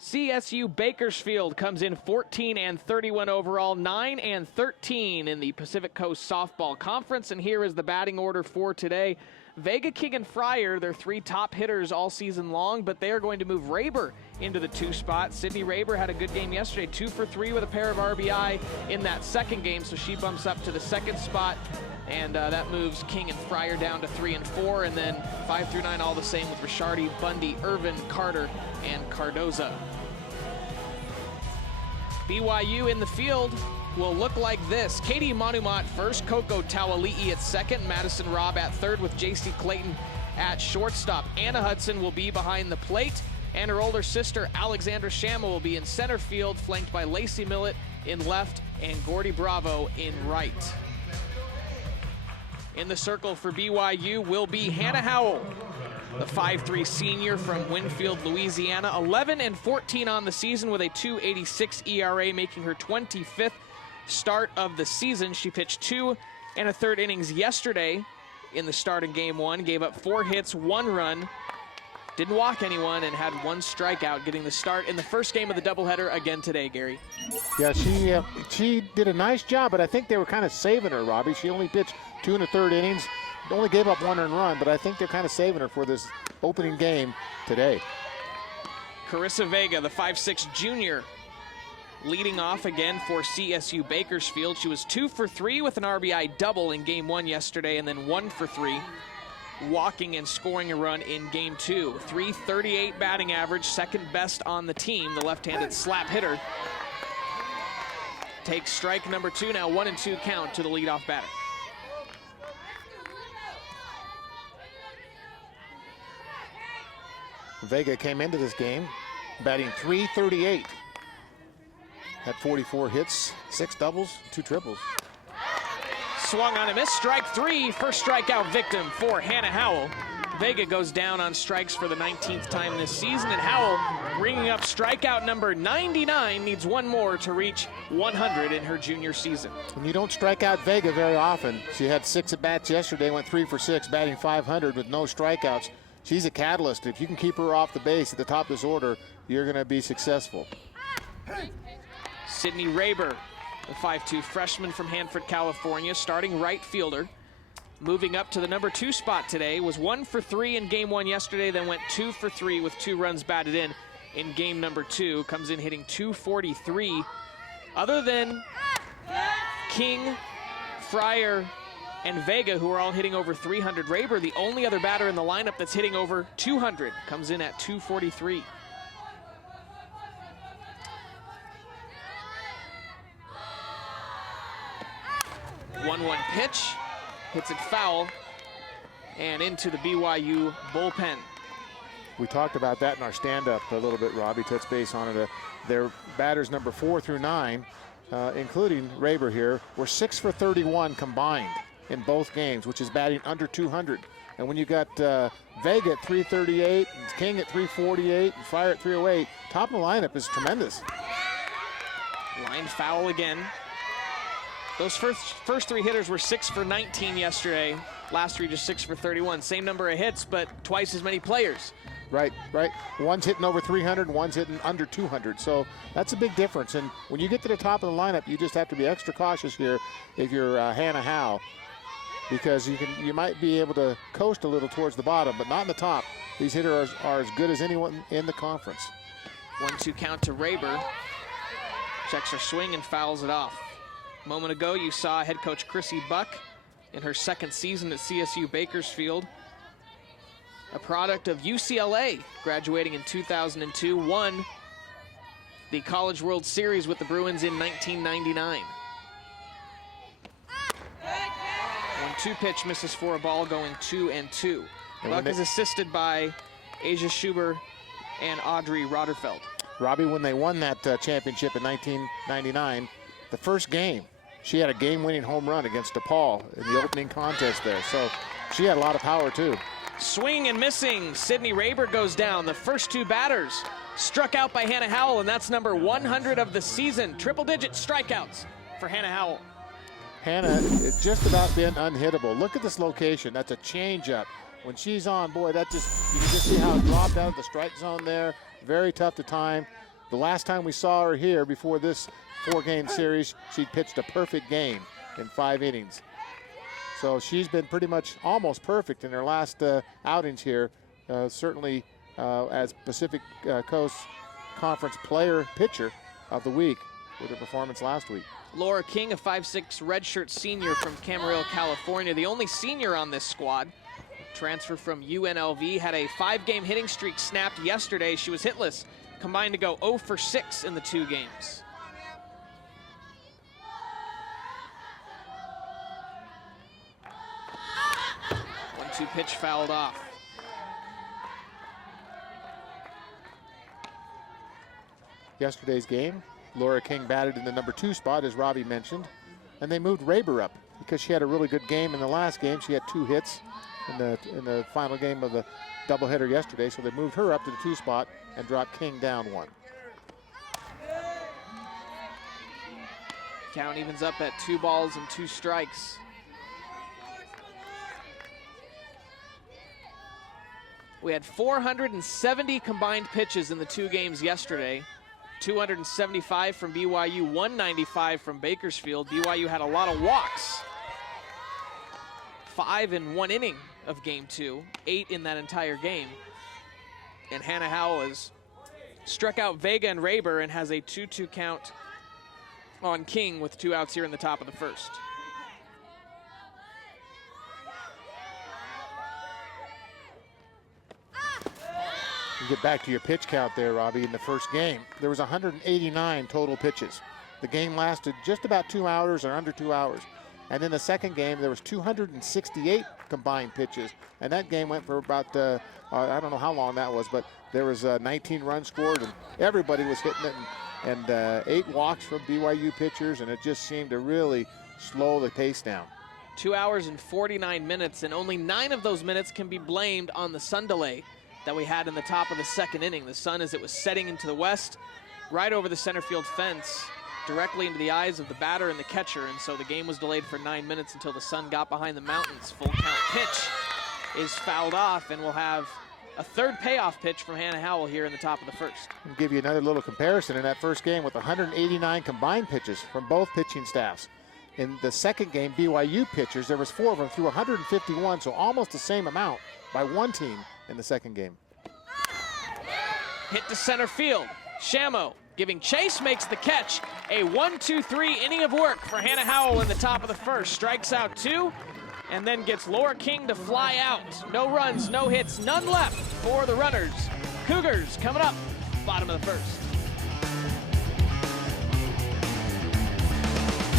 CSU Bakersfield comes in 14-31 overall, 9-13 in the Pacific Coast Softball Conference. And here is the batting order for today. Vega, King, and Fryer, their three top hitters all season long, but they are going to move Raber into the 2 spot. Sydney Raber had a good game yesterday, 2 for 3 with a pair of RBI in that second game, so she bumps up to the 2nd spot. And that moves King and Fryer down to 3 and 4, and then 5 through 9 all the same with Ricciardi, Bundy, Irvin, Carter, and Cardoza. BYU in the field will look like this. Katie Monumont first, Coco Tauali'i at second, Madison Robb at third with J.C. Clayton at shortstop. Anna Hudson will be behind the plate, and her older sister Alexandra Shamma will be in center field, flanked by Lacey Millett in left and Gordy Bravo in right. In the circle for BYU will be Hannah Howell, the 5'3" senior from Winfield, Louisiana. 11-14 on the season with a 2.86 ERA, making her 25th start of the season. She pitched 2 1/3 innings yesterday in the start of game 1, gave up 4 hits, 1 run, didn't walk anyone, and had 1 strikeout, getting the start in the first game of the doubleheader again today, Gary. Yeah, she did a nice job, but I think they were kind of saving her, Robbie. She only pitched 2 1/3 innings, only gave up 1 earned run, but I think they're kind of saving her for this opening game today. Carissa Vega, the 5'6" junior, leading off again for CSU Bakersfield. She was 2 for 3 with an RBI double in game 1 yesterday, and then 1 for 3, walking and scoring a run in game 2. 338 batting average, second best on the team. The left-handed slap hitter takes strike number 2, now 1-2 count to the leadoff batter. Vega came into this game batting .338. Had 44 hits, 6 doubles, 2 triples. Swung on a miss, strike 3, first strikeout victim for Hannah Howell. Vega goes down on strikes for the 19th time this season, and Howell ringing up strikeout number 99, needs 1 more to reach 100 in her junior season. And you don't strike out Vega very often. She had 6 at-bats yesterday, went 3 for 6, batting .500 with no strikeouts. She's a catalyst. If you can keep her off the base at the top of this order, you're going to be successful. Sydney Raber, the 5'2" freshman from Hanford, California, starting right fielder. Moving up to the number 2 spot today, was 1 for 3 in game 1 yesterday, then went 2 for 3 with 2 runs batted in game number 2. Comes in hitting .243. Other than King, Fryer, and Vega, who are all hitting over 300, Raber, the only other batter in the lineup that's hitting over 200, comes in at .243. One pitch, hits it foul, and into the BYU bullpen. We talked about that in our stand-up a little bit, Robbie. Touch base on it. Their batters number 4 through 9, including Raber here, were 6 for 31 combined in both games, which is batting under 200. And when you got Vega at 338, and King at 348, and Fryer at 308, top of the lineup is tremendous. Line foul again. Those first 3 hitters were 6 for 19 yesterday. Last 3 just 6 for 31. Same number of hits, but twice as many players. Right. One's hitting over 300, one's hitting under 200. So that's a big difference. And when you get to the top of the lineup, you just have to be extra cautious here if you're Hannah Howe, because you might be able to coast a little towards the bottom, but not in the top. These hitters are as good as anyone in the conference. 1-2 count to Raber. Checks her swing and fouls it off. A moment ago, you saw head coach Chrissy Buck in her 2nd season at CSU Bakersfield. A product of UCLA, graduating in 2002, won the College World Series with the Bruins in 1999. 1-2 pitch, misses for a ball, going 2-2. Buck is assisted by Asia Schuber and Audrey Roderfeld. Robbie, when they won that championship in 1999, the first game, she had a game-winning home run against DePaul in the opening contest there. So she had a lot of power, too. Swing and missing. Sydney Raber goes down. The first 2 batters struck out by Hannah Howell, and that's number 100 of the season. Triple-digit strikeouts for Hannah Howell. Hannah has just about been unhittable. Look at this location. That's a changeup. When she's on, boy, you can just see how it dropped out of the strike zone there. Very tough to time. The last time we saw her here before this 4-game series, she pitched a perfect game in 5 innings. So she's been pretty much almost perfect in her last outings here, certainly as Pacific Coast Conference Player Pitcher of the Week with her performance last week. Laura King, a 5'6" redshirt senior from Camarillo, California, the only senior on this squad. Transfer from UNLV, had a 5-game hitting streak snapped yesterday. She was hitless, combined to go 0 for 6 in the 2 games. One-two pitch fouled off. Yesterday's game, Laura King batted in the number 2 spot, as Robbie mentioned, and they moved Raber up because she had a really good game in the last game. She had 2 hits in the final game of the doubleheader yesterday, so they moved her up to the 2 spot and dropped King down 1. Count evens up at 2 balls and 2 strikes. We had 470 combined pitches in the 2 games yesterday. 275 from BYU, 195 from Bakersfield. BYU had a lot of walks. 5 in 1 inning of game 2, 8 in that entire game. And Hannah Howell has struck out Vega and Raber and has a 2-2 count on King with 2 outs here in the top of the first. Get back to your pitch count there, Robbie. In the first game, there was 189 total pitches. The game lasted just about 2 hours or under 2 hours. And in the second game, there was 268 combined pitches. And that game went for about, I don't know how long that was, but there was 19 runs scored and everybody was hitting it. And 8 walks from BYU pitchers, and it just seemed to really slow the pace down. 2 hours and 49 minutes, and only 9 of those minutes can be blamed on the sun delay that we had in the top of the second inning. The sun, as it was setting into the west, right over the center field fence, directly into the eyes of the batter and the catcher, and so the game was delayed for 9 minutes until the sun got behind the mountains. Full count pitch is fouled off, and we'll have a 3rd payoff pitch from Hannah Howell here in the top of the first. I'll give you another little comparison. In that first game with 189 combined pitches from both pitching staffs. In the second game, BYU pitchers, there was 4 of them through 151, so almost the same amount by one team in the second game. Hit to center field. Shamo giving chase, makes the catch. A 1-2-3 inning of work for Hannah Howell in the top of the first. Strikes out 2 and then gets Laura King to fly out. No runs, no hits, none left for the runners. Cougars coming up, bottom of the first.